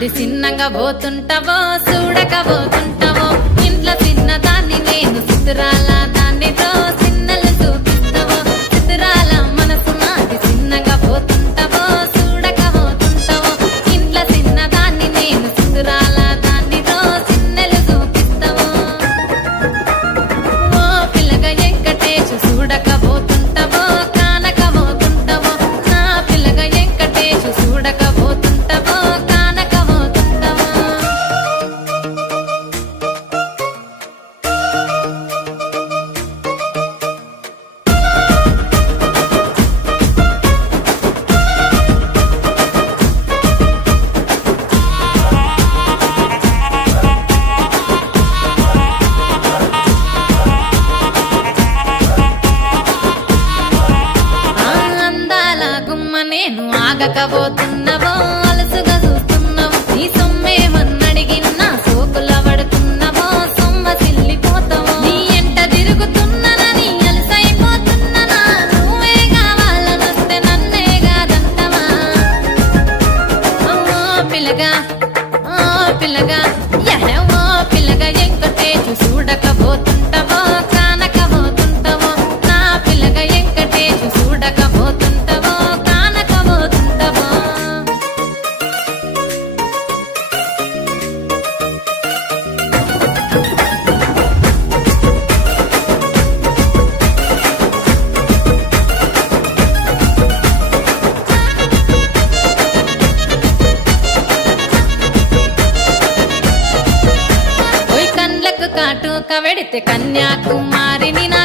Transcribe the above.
నాది చిన్నగా పోతుంటావో చూడకపోతుంటావో ఇంట్లో చిన్నదాన్ని నేను చిత్రాల దాన్నితో చిన్నలు చూపిస్తావో చిత్రాల మనసు నాది చిన్నగా పోతుంటావో చూడకపోతుంటావో ఇంట్లో చిన్నదాన్ని నేను చిత్రాల దాన్నితో చిన్నలు చూపిస్తావో ఓ పిల్లగా వెంకటేశు చూడకపోతుంటావో కానకపోతుంటావో నా పిల్లగా వెంకటేశు చూడకపోతుంటావో కానకపోతుంటావో అందాల గుమ్మ నేను ఆగకపోతున్నావో అలసుగా చూస్తున్నావో నీ సొమ్మేమన్నడిగినా సోకుల పడుతున్నావో సొమ్మ సిల్లిపోతావో నీ ఎంట తిరుగుతున్నానని అలసైపోతున్నానా నువ్వే కావాలనొస్తే నన్నే కాదంటవా ఓ పిల్లగా ఓ పిల్లగా వెంకటేశు చూడకపోతుంటావో కానకపోతుంటావో నా పిల్లగా వెంకటేశు చూడకపోతుంటావో కానకపోతుంటావో ఓయ్ కండ్లకు కాటుక వెడితే కన్యాకుమారిని నా